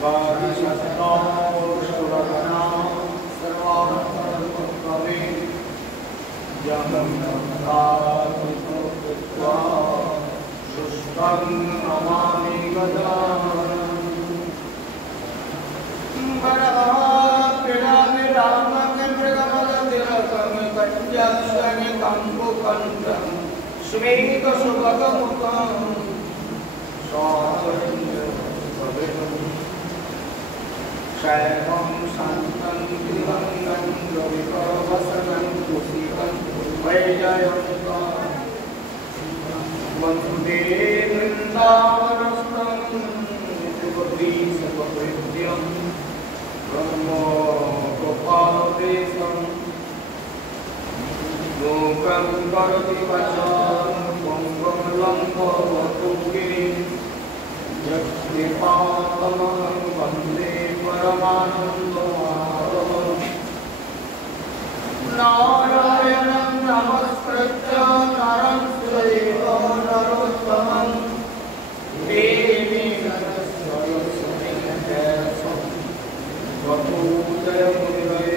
Varishastha Purushavagana Sarvamata स्मेत सुभगमुखं शैवं शान्तं त्रिभङ्गं रविप्रवसनं कुशितं वैजयन्तं वन्दे वृन्दावनस्थं त्रिपुरीशपकृत्यं ब्रह्मोपदेशं लोकं करोति वचनं पङ्गं लङ्घयतु गिरिं यत्कृपातमहं वन्दे परमानन्दमाधवम् नारायणं नमस्कृत्य नरं चैव नरोत्तमं देवीं सरस्वतीं व्यासं ततो जयमुनिवे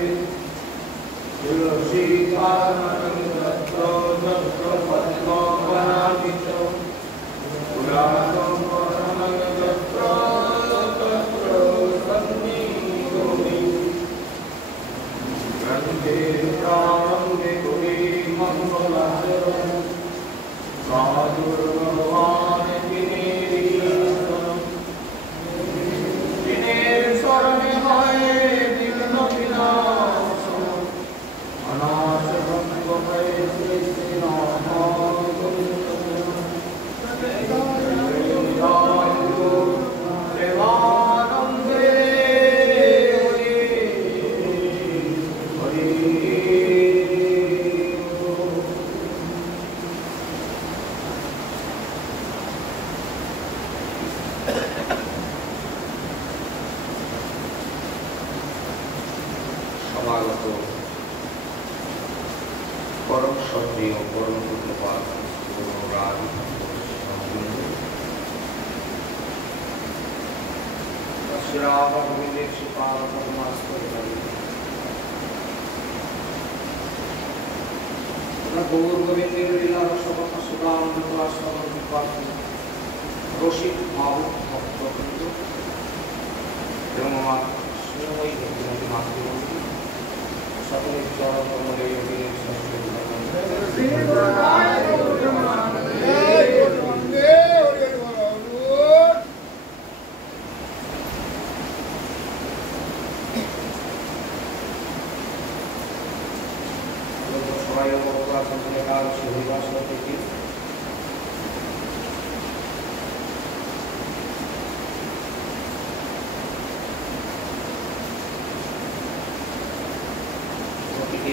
तुलसीकाननं तत्र तत्र पद्मवनादिच पुराणं परमं तत्र तत्र सन्निधोमि ग्रन्थे प्रारम्भे गुरे मङ्गलाचरणं साधुर्भगवान् दिनेर शरणे हय दीन विनाशम् अनाशं गमय श्री राम परम श्रद्धेय परम पूज्यपाद गौर गोविंदेर लीला रसकथा सुधामृत रसिक भावुक भक्तवृंद एवं আমার স্নেহময়ী ভক্তিমতী মাতৃভূমি সকলের চরণ কমলে অভিনয় শাস্ত্রে সবাই বড়রা সম্পূর্ণ কাজ হরিবাস থেকে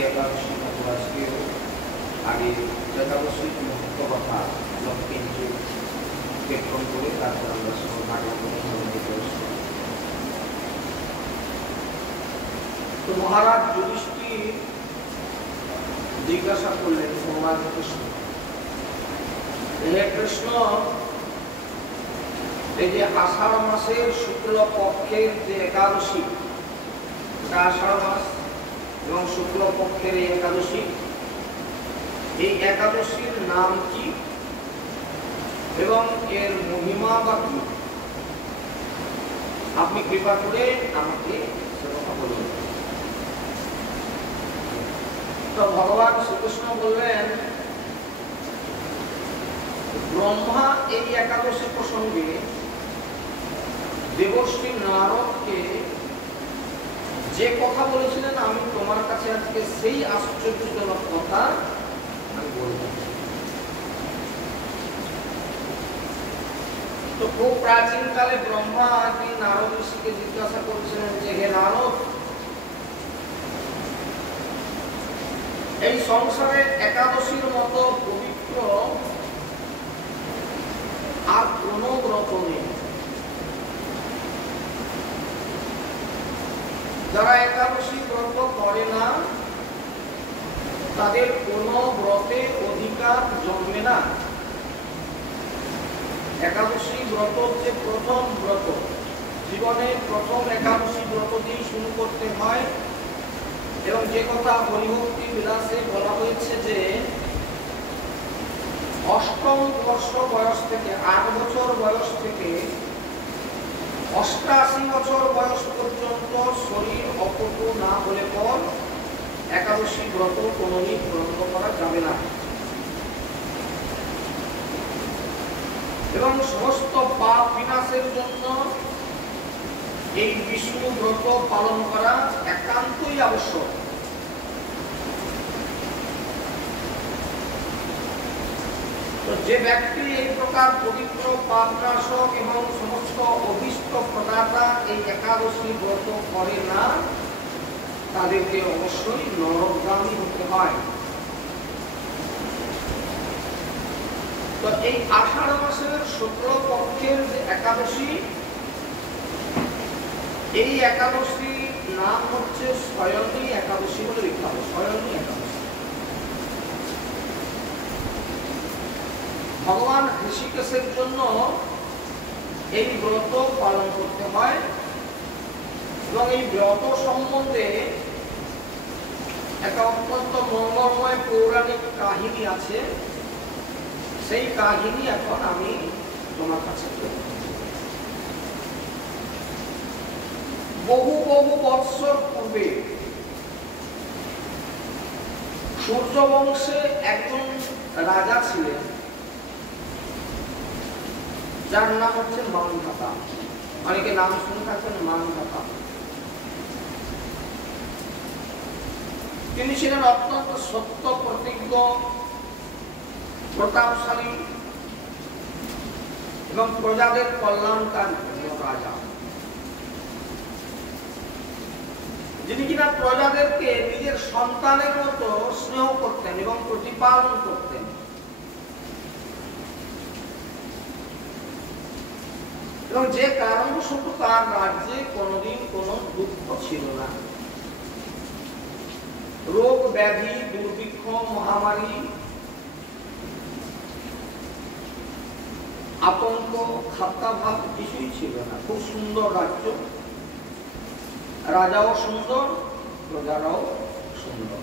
एकादशी के आगे एकादशी महत्व कथा किंचु कीर्तन कर तो महाराज युधिष्ठिर जिज्ञासा करलें भगवान कृष्ण हे कृष्ण आषाढ़ मासेर शुक्ल पक्षेर जे एकादशी आषाढ़ मास এবং শুক্ল পক্ষের এই একাদশী এই একাদশীর নাম কি এবং এর মহিমা বা কি আপনি কৃপা করে আমাকে সে কথা বলুন। তো ভগবান শ্রীকৃষ্ণ বললেন ব্রহ্মা এই একাদশী প্রসঙ্গে দেবশ্রী নারদকে যে কথা বলেছিলেন আমি তোমার কাছে আজকে সেই আশ্চর্যজনক কথা আমি বলবো। তো খুব প্রাচীন কালে ব্রহ্মা একদিন নারদ ঋষিকে জিজ্ঞাসা করেছিলেন যে হে নারদ, এই সংসারে একাদশীর মতো পবিত্র আর কোন ব্রত নেই। যারা একাদশী ব্রত করে না তাদের কোনো ব্রতে অধিকার জন্মে না। একাদশী ব্রত হচ্ছে প্রথম ব্রত, জীবনে প্রথম একাদশী ব্রত দিয়ে শুরু করতে হয়। এবং যে কথা হরিভক্তি বিলাসে বলা হয়েছে যে অষ্টম বর্ষ বয়স থেকে 8 বছর বয়স থেকে 88 বছর বয়স পর্যন্ত শরীর অপটু না হলে পর একাদশী ব্রত কোনোদিন গ্রহণ করা যাবে না। এবং সমস্ত পাপ বিনাশের জন্য এই বিষ্ণু ব্রত পালন করা একান্তই আবশ্যক। তো যে ব্যক্তি এই প্রকার পবিত্র পাপনাশক এবং সমস্ত অভীষ্ট প্রদাতা এই একাদশী ব্রত করে না, তাদেরকে অবশ্যই নরকগামী হতে হয়। তো এই আষাঢ় মাসের শুক্লপক্ষের যে একাদশী, এই একাদশীর নাম হচ্ছে শয়নী একাদশী বলে বিখ্যাত। শয়নী একাদশী ভগবান ঋষিকেশের জন্য এই ব্রত পালন করতে হয় এবং এই ব্রত সম্বন্ধে একটা অত্যন্ত মঙ্গলময় পৌরাণিক কাহিনী আছে। সেই কাহিনী এখন আমি তোমার কাছে বহু বহু বৎসর পূর্বে সূর্যবংশে একজন রাজা ছিলেন, যার নাম হচ্ছে মান্ধাতা। অনেকে নাম শুনে থাকবেন মান্ধাতা। তিনি ছিলেন অত্যন্ত সত্য প্রতিজ্ঞ, প্রতাপশালী এবং প্রজাদের কল্যাণকারী রাজা, যিনি কিনা প্রজাদেরকে নিজের সন্তানের মতো স্নেহ করতেন এবং প্রতিপালন করতেন। এবং যে কারণবশত তার রাজ্যে কোনোদিন কোনো দুঃখ ছিল না। রোগ ব্যাধি, দুর্ভিক্ষ, মহামারী, আতঙ্ক, খাদ্যাভাব কিছুই ছিল না। খুব সুন্দর রাজ্য, রাজাও সুন্দর, প্রজারাও সুন্দর।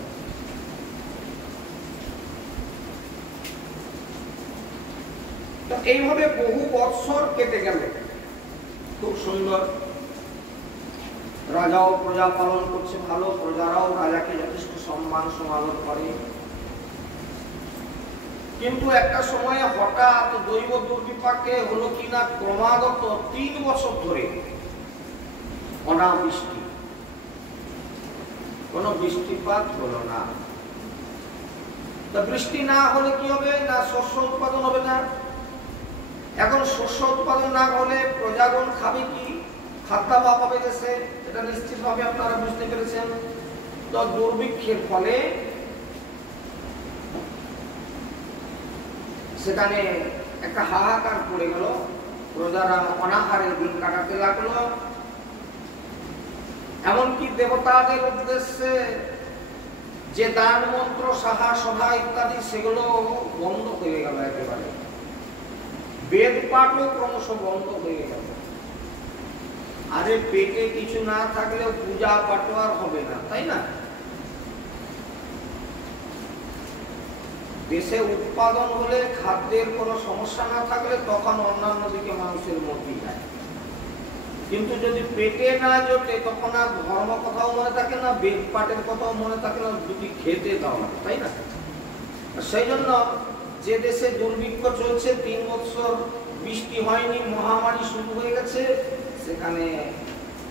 তো এইভাবে বহু বৎসর কেটে গেল, খুব সুন্দর। রাজাও প্রজা পালন করছে ভালো, প্রজারাও রাজাকে যথেষ্ট সম্মান সমাদর করে। কিন্তু একটা সময়ে হঠাৎ দৈব দুর্বিপাকে হলো কিনা ক্রমাগত 3 বছর ধরে অনাবৃষ্টি, কোনো বৃষ্টিপাত হলো না। বৃষ্টি না হলে কি হবে না, শস্য উৎপাদন হবে না। এখন শস্য উৎপাদন না হলে প্রজাগণ খাবে কি, খাদ্যাভাব হবে দেশে, এটা নিশ্চিতভাবে আপনারা বুঝতে পেরেছেন। তো দুর্ভিক্ষের ফলে সেখানে একটা হাহাকার পড়ে গেল, প্রজারা অনাহারে দিন কাটাতে লাগলো। এমনকি দেবতাদের উদ্দেশ্যে যে দান মন্ত্র, সাহা সভা ইত্যাদি সেগুলো বন্ধ হয়ে গেল একেবারে। বেদ পাঠও ক্রমশ বন্ধ হয়ে গেল। আরে পেটে কিছু না থাকলেও পূজা পাঠও আর হবে না, তাই না? দেশে উৎপাদন হলে, খাদ্যের কোনো সমস্যা না থাকলে তখন অন্যান্য দিকে মানুষের মতি যায়। কিন্তু যদি পেটে না জোটে তখন আর ধর্ম কথাও মনে থাকে না, বেদ পাঠের কথাও মনে থাকে না, দুটি খেতে দাও না, তাই না? সেই জন্য যে দেশে দুর্ভিক্ষ চলছে, 3 বছর বৃষ্টি হয়নি, মহামারী শুরু হয়ে গেছে, সেখানে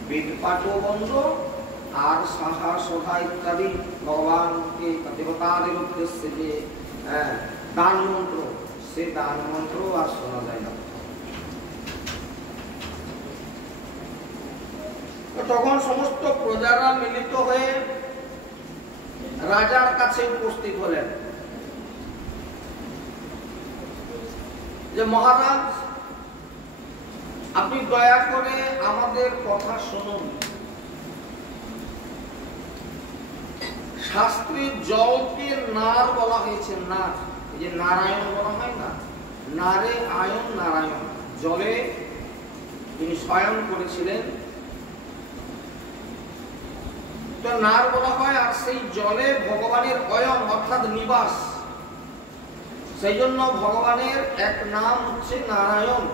বেদ পাঠও বন্ধ, আর সাহা সভা ইত্যাদি ভগবানকে দেবতাদের উদ্দেশ্যে যে দান মন্ত্র, সে দান মন্ত্র আর শোনা যায় না। তখন সমস্ত প্রজারা মিলিত হয়ে রাজার কাছে উপস্থিত হলেন যে মহারাজ, আপনি দয়া করে আমাদের কথা শুনুন। শাস্ত্রে জলকে নার বলা হয়েছে, নার, এই যে নারায়ণ বলা হয় না, নারে আয়ন নারায়ণ, জলে তিনি শয়ন করেছিলেন, তো নার বলা হয়। আর সেই জলে ভগবানের অয়ন অর্থাৎ নিবাস, সেই জন্য ভগবানের এক নাম হচ্ছে নারায়ণ।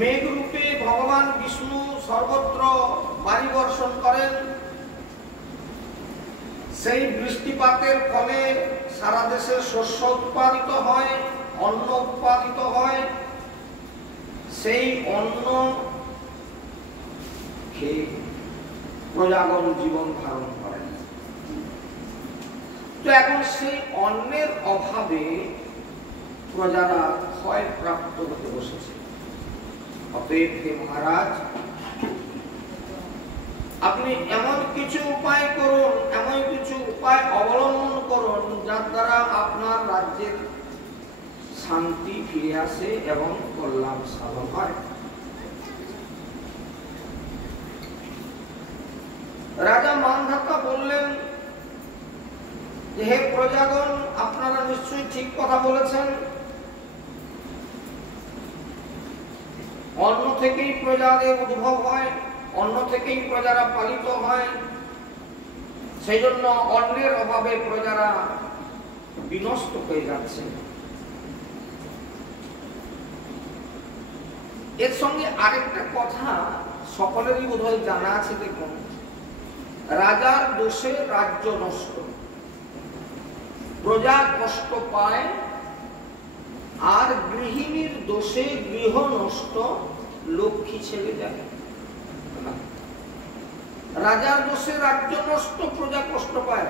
মেঘরূপে ভগবান বিষ্ণু সর্বত্র বায়ু বর্ষণ করেন, সেই বৃষ্টিপাতের ফলে সারা দেশে শস্য উৎপাদিত হয়, অন্ন উৎপাদিত হয়, সেই অন্ন খেয়ে প্রজাগণ জীবন ধারণ করেন। তো এখন সেই অন্নের অভাবে প্রজারা ক্ষয়প্রাপ্ত হতে বসেছে। অতএব হে মহারাজ, আপনি এমন কিছু উপায় করুন, এমন কিছু উপায় অবলম্বন করুন যার দ্বারা আপনার রাজ্যের শান্তি ফিরে আসে এবং কল্যাণ সাধন হয়। রাজা মানধাতা বললেন যে হে প্রজাগণ, আপনারা নিশ্চয়ই ঠিক কথা বলেছেন। অন্ন থেকেই প্রজাদের উদ্ভব হয়, অন্ন থেকেই প্রজারা পালিত হয়, সেই জন্য অন্নের অভাবে প্রজারা বিনষ্ট হয়ে যাচ্ছে। এর সঙ্গে আরেকটা কথা সকলেরই বোধহয় জানা আছে। দেখুন, রাজার দোষে রাজ্য নষ্ট, প্রজা কষ্ট পায়, আর গৃহিণীর দোষে গৃহ নষ্ট, লক্ষ্মী ছেলে যায়। রাজার দোষে রাজ্য নষ্ট, প্রজা কষ্ট পায়।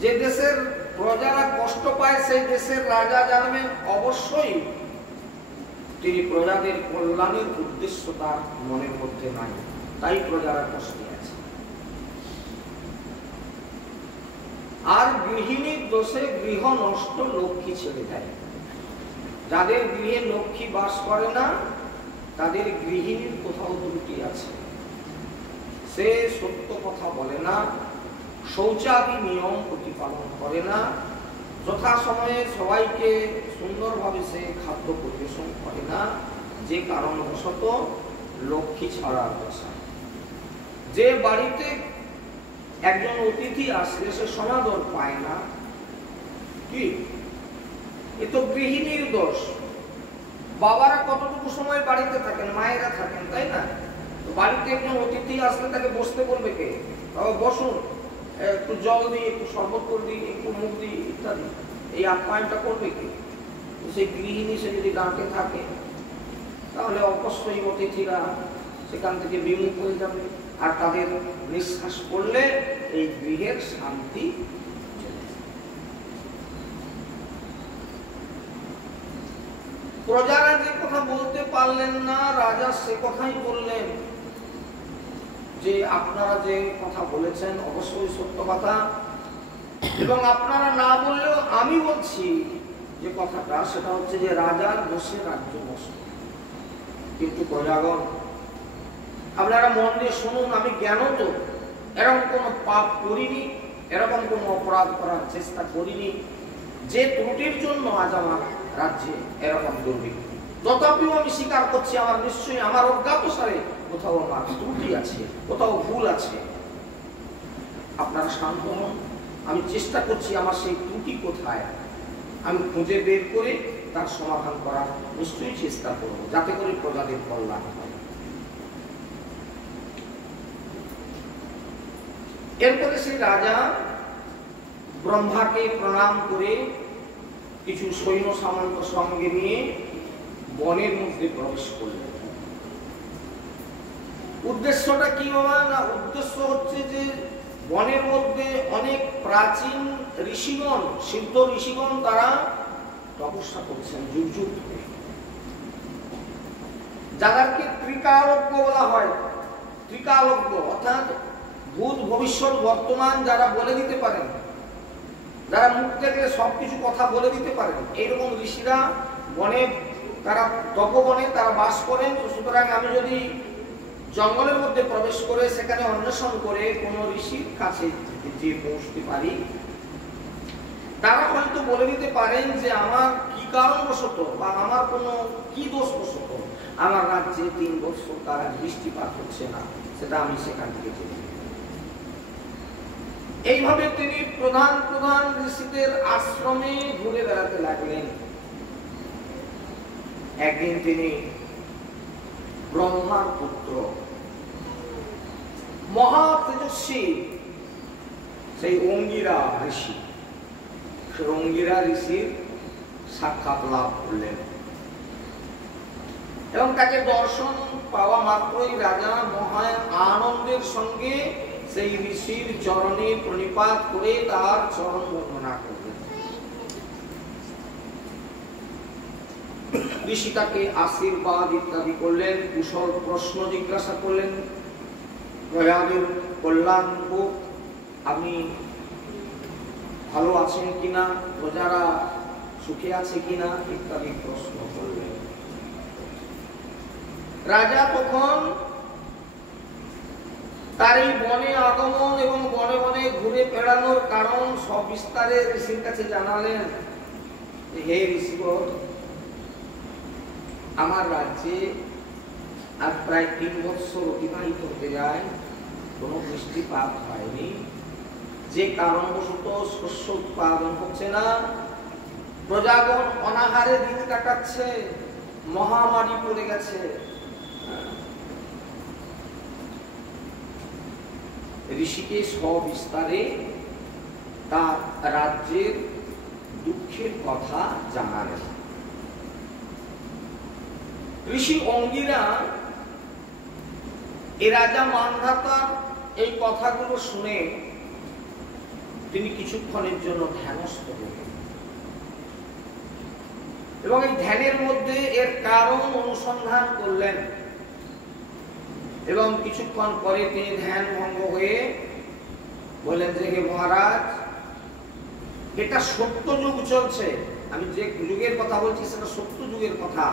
যে দেশের প্রজারা কষ্ট পায় সেই দেশের রাজা জানবেন অবশ্যই তিনি প্রজাদের কল্যাণের উদ্দেশ্য তার মনের মধ্যে নাই, তাই প্রজারা কষ্টে আছে। আর গৃহিণীর দোষে গৃহ নষ্ট, লক্ষ্মী ছেড়ে দেয়। যাদের গৃহে লক্ষ্মী বাস করে না তাদের গৃহিণীর কোথাও ত্রুটি আছে। সে সত্য কথা বলে না, শৌচাদি নিয়ম প্রতিপালন করে না, যথাসময়ে সবাইকে সুন্দরভাবে সে খাদ্য পরিবেশন করে না, যে কারণবশত লক্ষ্মী ছাড়া বসা। যে বাড়িতে একজন অতিথি আসলে সে সমাদর পায় না, কি এ তো গৃহিণীর দোষ। বাবারা কতটুকু সময় বাড়িতে থাকেন, মায়েরা থাকেন, তাই না? বাড়িতে একজন অতিথি আসলে তাকে বসতে বলবে কে? বাবা বসুন, একটু জল দিই, একটু শরবত করে দিই, একটু মুখ দিই ইত্যাদি, এই আপ্যায়নটা করবে কে? সেই গৃহিণী সে যদি ডাকে থাকে তাহলে অবশ্যই অতিথিরা সেখান থেকে বিমুখ হয়ে যাবে, আর তাদের নিঃশ্বাস পড়লে এই গৃহের শান্তি চলে যাবে। প্রজারা যে কথা বলতে পারলেন না, রাজা সে কথাই বললেন যে আপনারা যে কথা বলেছেন অবশ্যই সত্য কথা, এবং আপনারা না বললেও আমি বলছি যে কথাটা, সেটা হচ্ছে যে রাজার দোষে রাজ্য নষ্ট। কিন্তু প্রজাগণ, আপনারা মন দিয়ে শুনুন, আমি জ্ঞানত এরকম কোনো পাপ করিনি, এরকম কোনো অপরাধ করার চেষ্টা করিনি যে ত্রুটির জন্য আজ আমার রাজ্যে এরকম দুর্ভিক্ষ। তথাপিও আমি স্বীকার করছি আমার নিশ্চয়ই আমার অজ্ঞাতসারে কোথাও আমার ত্রুটি আছে, কোথাও ভুল আছে। আপনারা শান্ত হন, আমি চেষ্টা করছি আমার সেই ত্রুটি কোথায় আমি খুঁজে বের করে তার সমাধান করার নিশ্চয়ই চেষ্টা করব, যাতে করে প্রজাদের কল্যাণ হয়। এরপরে সেই রাজা ব্রহ্মাকে প্রণাম করে কিছু সৈন্য সামন্ত সঙ্গে নিয়ে বনের মধ্যে প্রবেশ করলেন। উদ্দেশ্যটা কি বাবা? না, উদ্দেশ্য হচ্ছে যে বনের মধ্যে অনেক প্রাচীন ঋষিগণ, সিদ্ধ ঋষিগণ, তারা তপস্যা করছেন যুগ যুগ ধরে, যাদেরকে ত্রিকালজ্ঞ বলা হয়। ত্রিকালজ্ঞ অর্থাৎ ভূত, ভবিষ্যৎ, বর্তমান যারা বলে দিতে পারেন, যারা মুখ থেকে সবকিছু কথা বলে দিতে পারেন, এইরকম ঋষিরা বনে, তারা তপবনে তারা বাস করেন। সুতরাং আমি যদি জঙ্গলের মধ্যে প্রবেশ করে সেখানে অন্বেষণ করে কোনো ঋষির কাছে যে পৌঁছতে পারি, তারা হয়তো বলে দিতে পারেন যে আমার কি কারণবশত বা আমার কোনো কি দোষবশত আমার রাজ্যে 3 বছর তারা বৃষ্টিপাত হচ্ছে না, সেটা আমি সেখান থেকে জেনে। এইভাবে তিনি প্রধান প্রধান ঋষিদের আশ্রমে ঘুরে বেড়াতে লাগলেন। একদিন তিনি ব্রহ্মার পুত্র, মহা তেজস্বী সেই অঙ্গিরা ঋষি, সেই অঙ্গিরা ঋষির সাক্ষাৎ লাভ করলেন এবং তাকে দর্শন পাওয়া মাত্রই রাজা মহা আনন্দের সঙ্গে সেই ঋষির চরণে প্রণিপাত করে তার চরণ বন্দনা করলেন। ঋষি তাকে আশীর্বাদ ইত্যাদি করলেন, কুশল প্রশ্ন জিজ্ঞাসা করলেন, প্রয়াগের কল্যাণ হোক, আপনি ভালো আছেন কিনা, প্রজারা সুখে আছে কিনা ইত্যাদি প্রশ্ন করলেন। রাজা তখন তার এই বনে আগমন এবং বনে বনে ঘুরে বেড়ানোর কারণ সবিস্তারে ঋষির কাছে জানালেন। হে ঋষিবর, আমার রাজ্যে আর প্রায় 3 বৎসর অতিবাহিত হতে যায়, কোনো বৃষ্টিপাত হয়নি, যে কারণবশত শস্য উৎপাদন হচ্ছে না, প্রজাগণ অনাহারে দিন কাটাচ্ছে, মহামারী পড়ে গেছে। ঋষিকে সবিস্তারে তার রাজ্যের দুঃখের কথা জানালেন। ঋষি অঙ্গিরা এ রাজা মান্ধাতার এই কথাগুলো শুনে তিনি কিছুক্ষণের জন্য ধ্যানস্থ হলেন এবং এই ধ্যানের মধ্যে এর কারণ অনুসন্ধান করলেন এবং কিছুক্ষণ পরে তিনি ধ্যান ভঙ্গ হয়ে বললেন যে হে মহারাজ, এটা সত্য যুগ চলছে, আমি যে যুগের কথা বলছি সেটা সত্য যুগের কথা,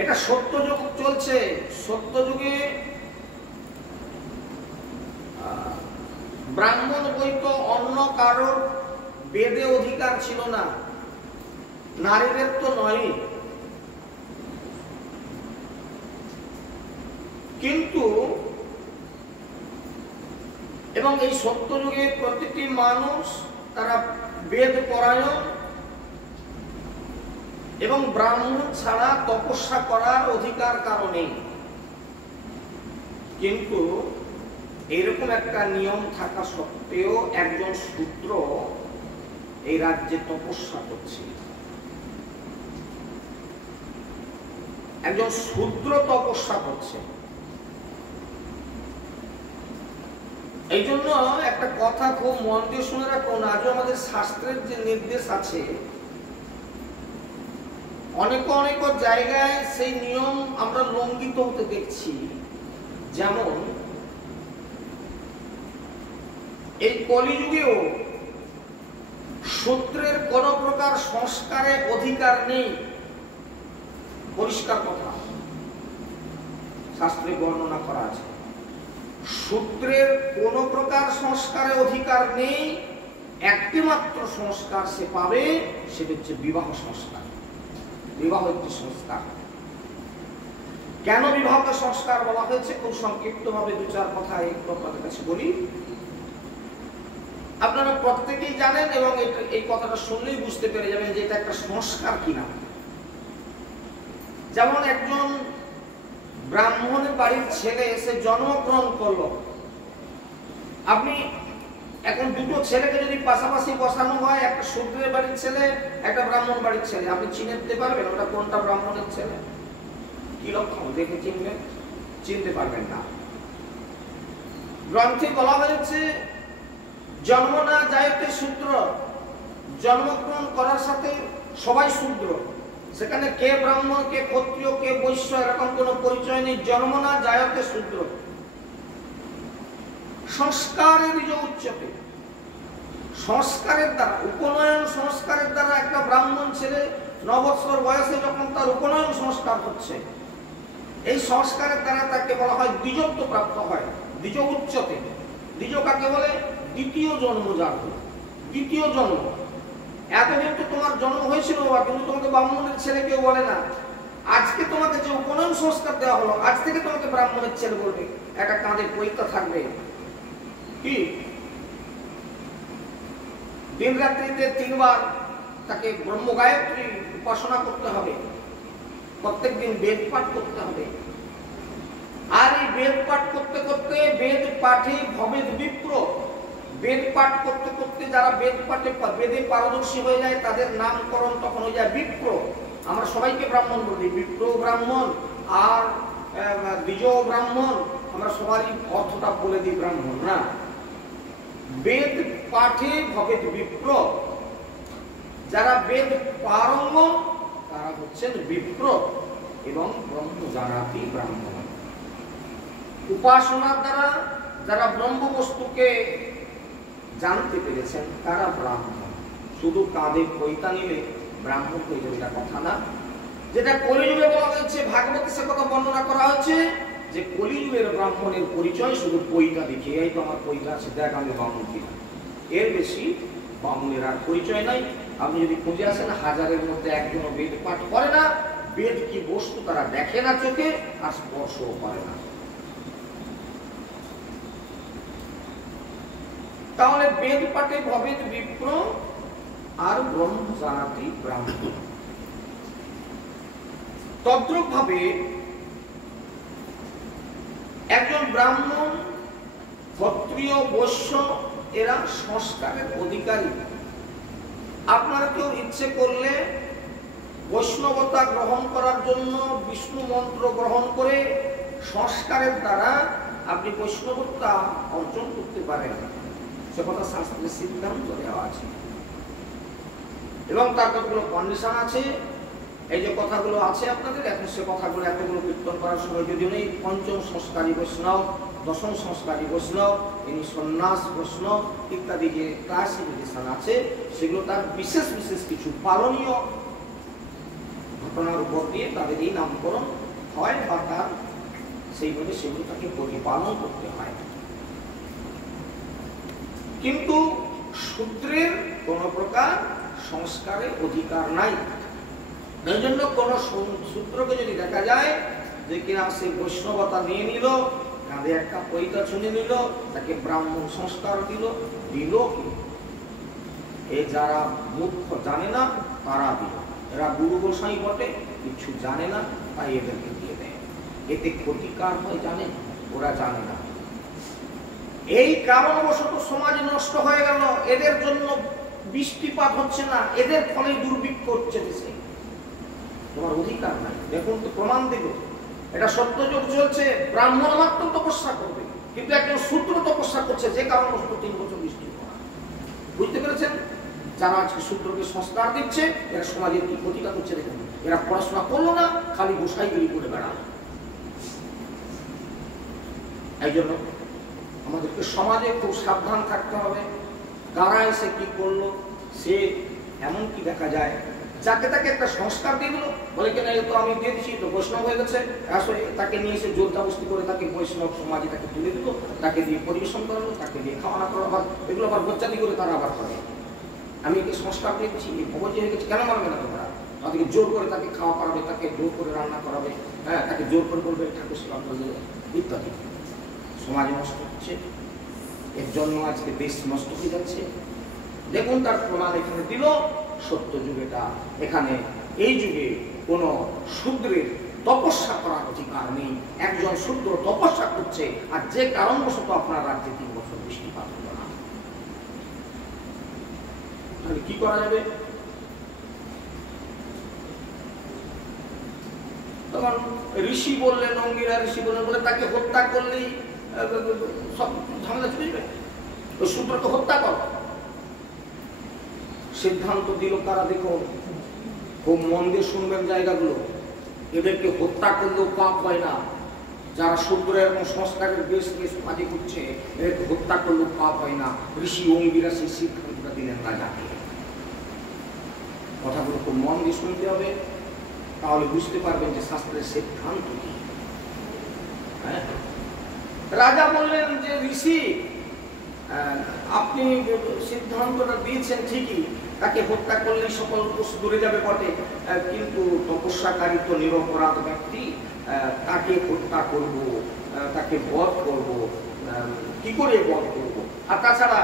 এটা সত্য যুগ চলছে। সত্য যুগে ব্রাহ্মণ বৈত অন্য কারোর বেদে অধিকার ছিল না, নারীদের তো নয়। কিন্তু এবং এই সত্য যুগে প্রতিটি মানুষ তারা বেদ পরায়ণ এবং ব্রাহ্মণ ছাড়া তপস্যা করার অধিকার কারণে। কিন্তু এরকম একটা নিয়ম থাকা সত্ত্বেও একজন শূদ্র এই রাজ্যে তপস্যা করছে, একজন শূদ্র তপস্যা করছে। এই জন্য একটা কথা খুব মন দিয়ে শুনে রাখুন, আজও আমাদের শাস্ত্রের যে নির্দেশ আছে, অনেক অনেক জায়গায় সেই নিয়ম আমরা লঙ্ঘিত হতে দেখছি। যেমন এই কলিযুগেও শূদ্রের কোন প্রকার সংস্কারে অধিকার নেই, পরিষ্কার কথা, শাস্ত্রে বর্ণনা করা আছে। শূদ্রের কোন প্রকার সংস্কারে অধিকার নেই, একটি মাত্র সংস্কার সে পাবে, সেটা হচ্ছে বিবাহ সংস্কার। বিবাহ একটি সংস্কার। কেন বিবাহকে সংস্কার বলা হয়েছে খুব সংক্ষিপ্ত ভাবে 2-4 কথা আপনাদের কাছে বলি। আপনারা প্রত্যেকেই জানেন এবং এই কথাটা শুনলেই বুঝতে পেরে যাবেন যে এটা একটা সংস্কার কিনা। যেমন একজন ব্রাহ্মণের বাড়ির ছেলে এসে জন্মগ্রহণ করলো, আপনি এখন দুটো ছেলেকে যদি পাশাপাশি বসানো হয়, একটা শূদ্রের বাড়ির ছেলে একটা ব্রাহ্মণ বাড়ির ছেলে, আপনি চিনতে পারবেন ওটা কোনটা ব্রাহ্মণের ছেলে? কি লক্ষণ দেখে চিনবেন? চিনতে পারবেন না। গ্রন্থে বলা হয়েছে জন্ম না যায়তে শূদ্র, জন্মগ্রহণ করার সাথে সবাই শূদ্র, সেখানে কে ব্রাহ্মণ কে ক্ষত্রিয় কে বৈশ্য এরকম কোনো পরিচয় নেই। জন্ম না যায়তে শূদ্র। সংস্কারের যে উচ্চতে, সংস্কারের দ্বারা, উপনয়ন সংস্কারের দ্বারা একটা ব্রাহ্মণ ছেলে 9 বছর বয়সে যখন তার উপনয়ন সংস্কার হচ্ছে, এই সংস্কারের দ্বারা তাকে বলা হয় দ্বিজত্ব প্রাপ্ত হয়। দ্বিজ উচ্চতে, দ্বিজ কাকে বলে? দ্বিতীয় জন্ম যার হলো, দ্বিতীয় জন্ম। এতদিন তো তোমার জন্ম হয়েছিল বাবা, কিন্তু তোমাকে ব্রাহ্মণের ছেলে কেউ বলে না। আজকে তোমাকে যে উপনয়ন সংস্কার দেওয়া হলো, আজ থেকে তোমাকে ব্রাহ্মণের ছেলে বলবে। একটা কাঁধে পরীক্ষা থাকবে, কি দিন রাত্রিতে 3 বার তাকে ব্রহ্ম গায়ত্রী উপাসনা করতে হবে, প্রত্যেকদিন বেদ পাঠ করতে হবে। আর এই বেদ পাঠ করতে করতে বেদ পাঠে ভবেদ বিপ্র, বেদ পাঠ করতে করতে যারা বেদে পারদর্শী হয়ে যায় তাদের নামকরণ তখন হয়ে যায় বিপ্র। আমরা সবাইকে ব্রাহ্মণ বলি, বিপ্র ব্রাহ্মণ আর দ্বিজ ব্রাহ্মণ, আমরা সবারই অর্থটা বলে দিই ব্রাহ্মণ না। বেদ পাঠে ভবেদ বিপ্র, যারা বেদ পারঙ্গম তারা হচ্ছেন বিপ্র এবং ব্রহ্মজানাতি ব্রাহ্মণ। উপাসনার দ্বারা যারা ব্রহ্ম বস্তুকে জানতে পেরেছেন তারা ব্রাহ্মণ। শুধু কাঁধে পৈতা নিলে ব্রাহ্মণ হয়ে যাবে এটা কথা না। যেটা কলিযুগে বলা হয়েছে, ভাগবতে সে কথা বর্ণনা করা হয়েছে যে কলিযুগের ব্রাহ্মণের পরিচয় শুধু পৈতা দেখিয়ে, এই তো আমার পৈতা আছে, দেখ আমি ব্রাহ্মণ কিনা। এর বেশি ব্রাহ্মণের আর পরিচয় নাই। আপনি যদি খুঁজে আসেন, হাজারের মধ্যে একজনও বেদ পাঠ করে না, বেদ কি বস্তু তারা দেখে না চোখে আর স্পর্শও করে না। তাহলে বেদ পাঠে ভবেদ বিপ্র আর ব্রহ্মজানাতি ব্রাহ্মণ। তদ্রূপ ভাবে একজন ব্রাহ্মণ, ক্ষত্রিয়, বৈশ্য এরা সংস্কারের অধিকারী। আপনারা কেউ ইচ্ছে করলে বৈষ্ণবতা গ্রহণ করার জন্য বিষ্ণু মন্ত্র গ্রহণ করে সংস্কারের দ্বারা আপনি বৈষ্ণবতা অর্জন করতে পারেন, সে কথা শাস্ত্রের সিদ্ধান্ত দেওয়া আছে এবং তার কতগুলো কন্ডিশন আছে। এই যে কথাগুলো আছে আপনাদের এখন, সে কথাগুলো এতগুলো কীর্তন করার সময় যদি নেই। পঞ্চম সংস্কারী বৈষ্ণব, দশম সংস্কারী বৈষ্ণব, ইনি সন্ন্যাস বৈষ্ণব ইত্যাদি যে ক্লাসিফিকেশন আছে সেগুলো তার বিশেষ বিশেষ কিছু পালনীয় ঘটনার উপর দিয়ে তাদের এই নামকরণ হয় বা তার সেইভাবে সেগুলো তাকে প্রতিপালন করতে হয়। কিন্তু শূদ্রের কোন প্রকার সংস্কারের অধিকার নাই। এই জন্য কোন শূদ্রকে যদি দেখা যায় যে কিনা সে বৈষ্ণবতা নিয়ে নিল, কাঁধে একটা পৈতা শুনে নিল, তাকে ব্রাহ্মণ সংস্কার দিল কি? এ যারা মূর্খ জানে না তারা দিল। এরা গুরু গোসাই বটে, কিছু জানে না, তাই এদেরকে দিয়ে দেয়। এতে ক্ষতিকার হয় জানে, ওরা জানে না। এই কারণবশত সমাজ নষ্ট হয়ে গেল। এদের জন্য বৃষ্টিপাত হচ্ছে না, এদের ফলে দুর্ভিক্ষ হচ্ছে দেশে। তোমার অধিকার নাই। দেখুন তো প্রমাণ দেব, এটা সত্যযুগ চলছে। ব্রাহ্মণ মাত্র তপস্যা করবে, কিন্তু একজন শূদ্র তপস্যা করছে, যে কারণবশত 3 বছর বৃষ্টি হয়। বুঝতে পেরেছেন? যারা আজকে শূদ্রকে সংস্কার দিচ্ছে এরা সমাজের কি ক্ষতিটা করছে দেখুন। এরা পড়াশোনা করলো না, খালি গোসাইগিরি করে বেড়ালো। এই জন্য আমাদেরকে সমাজে খুব সাবধান থাকতে হবে। কারা এসে কি করলো, সে এমন কি দেখা যায় যাকে তাকে একটা সংস্কার দিয়ে দিল, বলে কেন তো আমি দিয়ে দিচ্ছি, তো বৈষ্ণব হয়ে গেছে। আসলে তাকে নিয়ে এসে জোরদাবস্তি করে তাকে বৈষ্ণব সমাজে তাকে তুলে দিল, তাকে দিয়ে পরিবেশন করালো, তাকে দিয়ে খাওয়ানো করা, আবার এগুলো আবার বচ্চাদি করে তারা আবার করে। আমি একে সংস্কার দিচ্ছি, ভগবতী হয়ে গেছে, কেন মানবে না তোমরা? তাদেরকে জোর করে তাকে খাওয়া করাবে, তাকে জোর করে রান্না করাবে, হ্যাঁ, তাকে জোর করে বলবে ঠাকুর সেবা করবে ইত্যাদি। সমাজ নষ্ট হচ্ছে, এর জন্য আজকে দেশ নষ্ট হয়ে যাচ্ছে। দেখুন তার প্রমাণ এখানে দিল। সত্য যুগেটা এখানে, এই যুগে কোন শূদ্রের তপস্যা করার অধিকার নেই। একজন শূদ্র তপস্যা করছে, আর যে কারণবশত আপনার রাজ্যে 3 বছর বৃষ্টিপাত হলো না, তাহলে কি করা যাবে? তখন ঋষি বললেন, অঙ্গিরা ঋষি বললেন, বলে তাকে হত্যা করলেই সব ঝামেলা চলে যাবে, তো শূদ্রকে হত্যা করো। সিদ্ধান্ত দিল কারা? দেখো, খুব মন দিয়ে শুনবেন জায়গাগুলো। এদেরকে হত্যা করলেও পাপ হয় না। যারা শূদ্রের এবং সংস্কারের বেশ বেশ কাজে করছে, এদেরকে হত্যা করলেও পাপ হয় না। ঋষি অঙ্গিরা সেই সিদ্ধান্তটা দিলেন রাজাকে। কথাগুলো খুব মন দিয়ে শুনতে হবে, তাহলে বুঝতে পারবেন যে শাস্ত্রের সিদ্ধান্ত কি। হ্যাঁ, রাজা বললেন যে ঋষি, আপনি সিদ্ধান্তটা দিয়েছেন ঠিকই, তাকে হত্যা করলে সকল দোষ দূরে যাবে বটে, কিন্তু তপস্যাকারী তো নিরপরাধ ব্যক্তি, তাকে হত্যা করব, তাকে বধ করব, কি করে বধ করব? আর তাছাড়া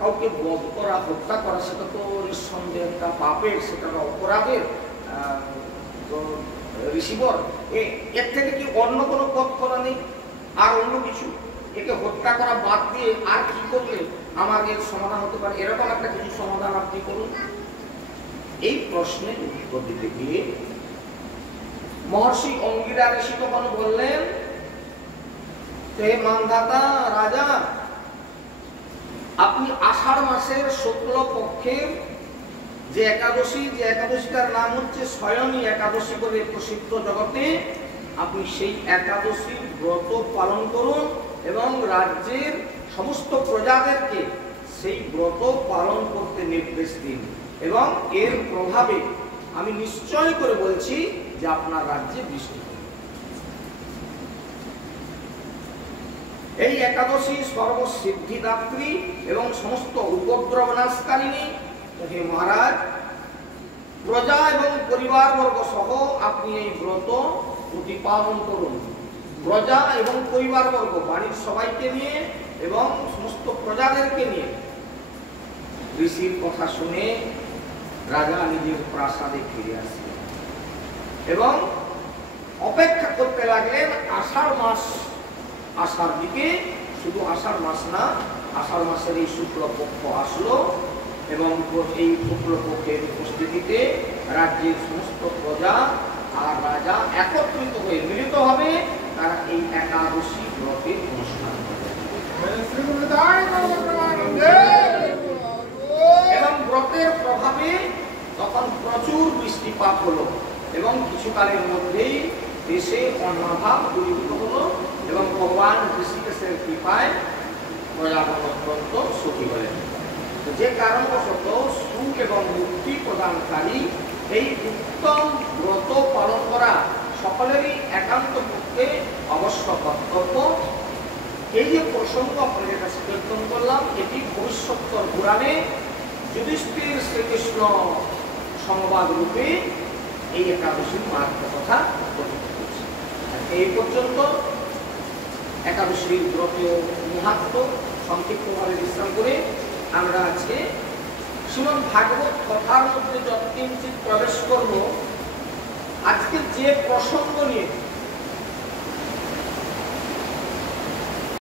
কাউকে বধ করা, হত্যা করা, সেটা তো নিঃসন্দেহে একটা পাপের, সেটা অপরাধের। তো ঋষিবর, এর থেকে কি অন্য কোনো পথ করা নেই? আর অন্য কিছু একে হত্যা করা বাদ দিয়ে আর কি করলে আমার এর সমাধান হতে পারে, এরকম একটা কিছু সমাধান আপনি করুন। এই প্রশ্নের উত্তর দিতে গিয়ে মহর্ষি অঙ্গিরা ঋষি তখন বললেন, হে মানধাতা রাজা, আপনি আষাঢ় মাসের শুক্ল পক্ষের যে একাদশীটার নাম হচ্ছে স্বয়নী একাদশী বলে প্রসিদ্ধ জগতে, আপনি সেই একাদশীর ব্রত পালন করুন এবং রাজ্যের সমস্ত প্রজাদেরকে সেই ব্রত পালন করতে নির্দেশ দিন, এবং এর প্রভাবে আমি নিশ্চয় করে বলছি যে আপনার রাজ্যে বৃষ্টি হবে। এই একাদশী সর্বসিদ্ধিদাত্রী এবং সমস্ত উপদ্রব নাশকারিণী। হে মহারাজ, প্রজা এবং পরিবারবর্গ সহ আপনি এই ব্রত প্রতিপালন করুন। প্রজা এবং পরিবারবর্গ, বাড়ির সবাইকে নিয়ে এবং সমস্ত প্রজাদেরকে নিয়ে। ঋষির কথা শুনে রাজা নিজের প্রাসাদে ফিরে আসলেন এবং অপেক্ষা করতে লাগলেন আষাঢ় মাস আসার দিকে। শুধু আষাঢ় মাস না, আষাঢ় মাসের এই শুক্লপক্ষ আসলো এবং এই শুক্লপক্ষের উপস্থিতিতে রাজ্যের সমস্ত প্রজা আর রাজা একত্রিত হয়ে মিলিত হবে, তারা এই একাদশী ব্রতের অনুষ্ঠান করবে এবং ব্রতের প্রভাবে তখন প্রচুর বৃষ্টিপাত হলো এবং কিছুকালের মধ্যেই দেশে অন্নাভাব দূরীভূত হলো এবং ভগবান ঋষিকেশের কৃপায় প্রজাগণ অত্যন্ত সুখী হলেন। যে কারণবশত সুখ এবং মুক্তি প্রদানকারী এই উত্তম ব্রত পালন করা সকলেরই একান্ত পক্ষে অবশ্য কর্তব্য। এই যে প্রসঙ্গ আপনাদের কাছে কীর্তন করলাম, এটি ভবিষ্যত্তর পুরাণে যুধিষ্ঠির শ্রীকৃষ্ণ সংবাদ রূপে এই একাদশীর মাহাত্ম্য কথা কথিত করছে। এই পর্যন্ত একাদশীর ব্রতীয় মাহাত্ম্য সংক্ষিপ্তভাবে বিশ্রাম করে আমরা আজকে শ্রীমদ্ ভাগবত কথার মধ্যে যৎকিঞ্চিৎ প্রবেশ করব। আজকে যে প্রসঙ্গ নিয়ে